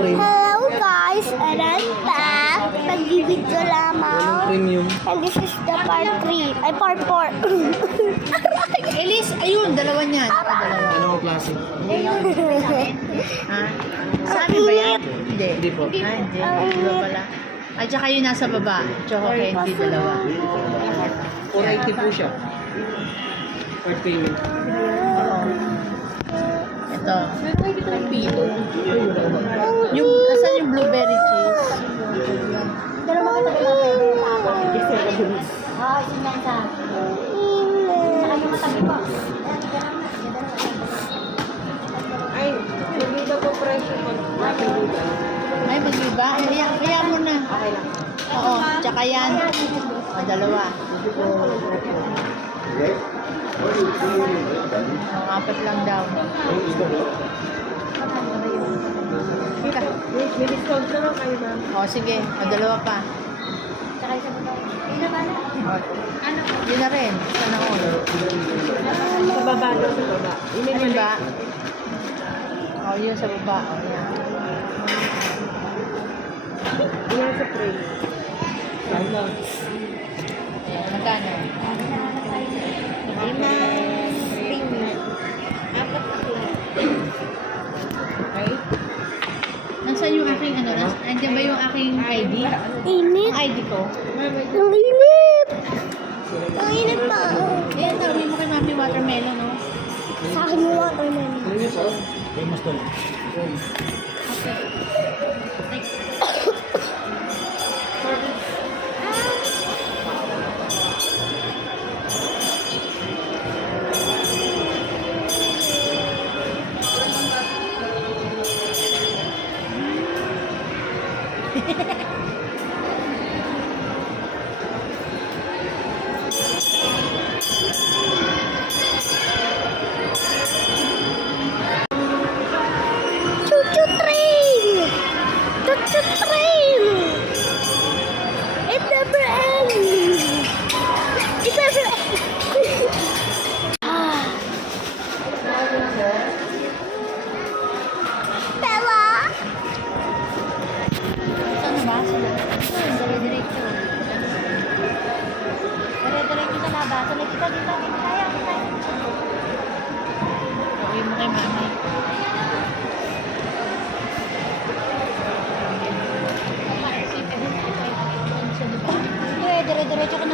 Hello guys, and I'm back. Nag-video lamang. Premium. And this is the part 3. Ay, part 4. Elise, ayun, dalawa niyan. Dalawa. Ano ang klase? Ha? Sabi ba yan? Hindi. Hindi po. Hindi. Dalawa pala. At saka yung nasa baba. Choco candy, dalawa. 480 po siya. Per payment. Ito. Pilo. Yung, asan yung blueberry cheese? Dalawa kita sinasa. Saka yung matabi po. Ay, hindi daw po presyo pag napilugan. Ay, mag-iba? Kaya mo na. Okay lang. Oo, tsaka yan. Dalawa. Apat lang daw. May discount na lang kayo, ma'am. O, sige. Dalawa pa. Saka isa po. Ina ba na? Ano? Yun na rin. Sana all. Sa baba daw, sa baba. Ano ba? O, yun sa baba. O, yan. Yan sa frame. Ayan, magkano? Amen. Premium. Apat na lang. Okay? Nasaan yung aking ano? Andiyan ba yung aking ID? Init. Ang ID ko? Ang init. Ang init pa. Ayan, tawagin mo kay Mami Watermelon, no? Sa akin yung watermelon. Choo-choo train! Choo-choo train! It never ends! It never ends! Bella! Saan na ba? Saan? Dire-diretso. Dire-diretso sa labas. Tuloy kita dito. Kaya. Tawagin mo kay Mami. Dire-diretso ka